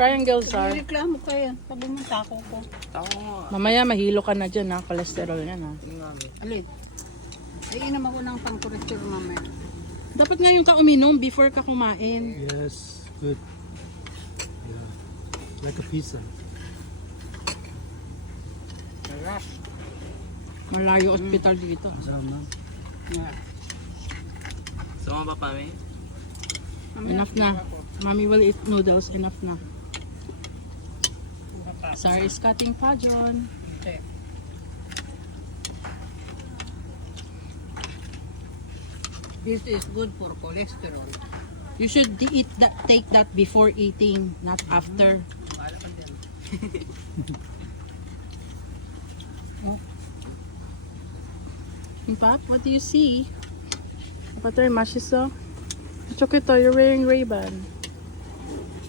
Triangles are. Reklamo kayo. Sabi mo tako ko. Ako nga. Mamaya mahilo ka na dyan ha. Cholesterol yan ha. Yung nga, eh. Alin? Ay, inom ako ng pang-cholesterol mamaya. Dapat ngayon ka uminom before ka kumain. Yes, good. Yeah, like a pizza. Sarap. Malayo hospital dito. Sama. Yeah. Sumama pa kami? Enough na. Mommy will eat noodles. Enough na. Sorry, is cutting pa, John. Okay. This is good for cholesterol. You should eat that, take that before eating, not after. Wala ka din. Pap, what do you see? Butter mashiso. It's okay to, you're wearing Ray-Ban.